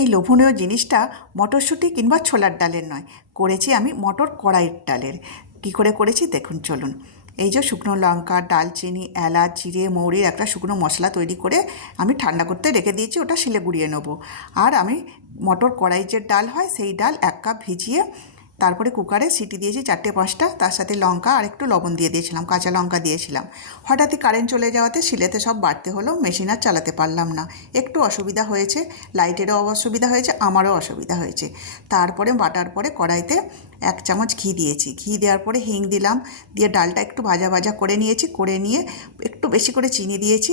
এই লোভনীয় জিনিসটা মটরশুঁটি কিংবা ছোলার ডালের নয়, করেছি আমি মটর কড়াইয়ের ডালের। কী করে করেছি দেখুন চলুন। এই যে শুকনো লঙ্কা, দালচিনি, এলাচ, জিরে, মৌরির একটা শুকনো মশলা তৈরি করে আমি ঠান্ডা করতে রেখে দিয়েছি, ওটা শিলে গুঁড়িয়ে নেবো। আর আমি মটর কড়াই যে ডাল হয় সেই ডাল 1 কাপ ভিজিয়ে তারপরে কুকারে সিটি দিয়েছি 4-5টা, তার সাথে লঙ্কা আর একটু লবণ দিয়ে দিয়েছিলাম, কাঁচা লঙ্কা দিয়েছিলাম। হঠাৎই কারেন্ট চলে যাওয়াতে শিলেতে সব বাড়তে হলো, মেশিন আর চালাতে পারলাম না, একটু অসুবিধা হয়েছে, লাইটেরও অসুবিধা হয়েছে, আমারও অসুবিধা হয়েছে। তারপরে বাটার পরে কড়াইতে 1 চামচ ঘি দিয়েছি, ঘি দেওয়ার পরে হিং দিলাম, দিয়ে ডালটা একটু ভাজা ভাজা করে নিয়েছি, করে নিয়ে একটু বেশি করে চিনি দিয়েছি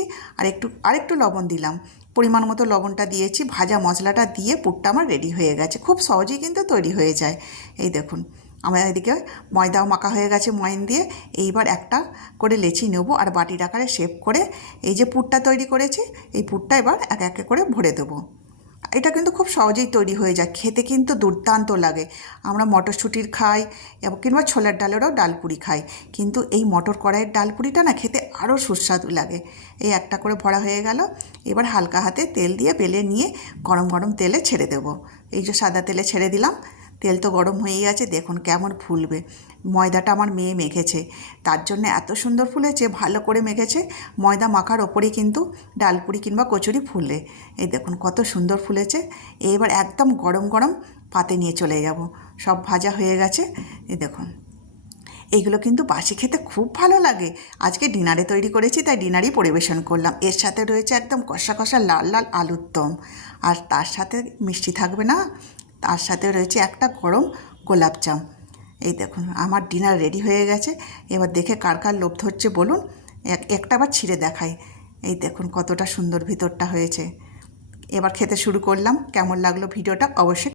আর একটু লবণ দিলাম, পরিমাণ মতো লবণটা দিয়েছি। ভাজা মশলাটা দিয়ে পুরটা আমার রেডি হয়ে গেছে, খুব সহজেই কিন্তু তৈরি হয়ে যায়। এই দেখুন আমার এদিকে ময়দাও মাখা হয়ে গেছে ময়ন দিয়ে। এইবার একটা করে লেচি নেবো আর বাটির আকারে শেপ করে এই যে পুরটা তৈরি করেছি এই পুরটা এবার এক এক করে ভরে দেবো। এটা কিন্তু খুব সহজেই তৈরি হয়ে যায়, খেতে কিন্তু দুর্দান্ত লাগে। আমরা মটরশুঁটির খাই কিংবা ছোলার ডালেরও ডালপুরি খাই, কিন্তু এই মটর কড়াইয়ের ডালপুরিটা না খেতে আরও সুস্বাদু লাগে। এই একটা করে ভরা হয়ে গেল, এবার হালকা হাতে তেল দিয়ে বেলে নিয়ে গরম গরম তেলে ছেড়ে দেবো। এই যে সাদা তেলে ছেড়ে দিলাম, তেল তো গরম হয়েই আছে, দেখুন কেমন ফুলবে। ময়দাটা আমার মেয়ে মেখেছে, তার জন্য এত সুন্দর ফুলেছে, ভালো করে মেখেছে। ময়দা মাখার ওপরেই কিন্তু ডালপুরি কিংবা কচুরি ফুলে। এই দেখুন কত সুন্দর ফুলেছে। এবার একদম গরম গরম পাতে নিয়ে চলে যাব। সব ভাজা হয়ে গেছে, এই দেখুন। এইগুলো কিন্তু বাসি খেতে খুব ভালো লাগে। আজকে ডিনারে তৈরি করেছি, তাই ডিনারই পরিবেশন করলাম। এর সাথে রয়েছে একদম কষা কষা লাল লাল আলুর দম, আর তার সাথে মিষ্টি থাকবে না, তার সাথে রয়েছে একটা গরম গোলাপজাম। এই দেখুন আমার ডিনার রেডি হয়ে গেছে। এবার দেখে কার কার লোভ ধরছে বলুন, একটা আবার ছিঁড়ে দেখাই। এই দেখুন কতটা সুন্দর ভিতরটা হয়েছে। এবার খেতে শুরু করলাম। কেমন লাগলো ভিডিওটা অবশ্যই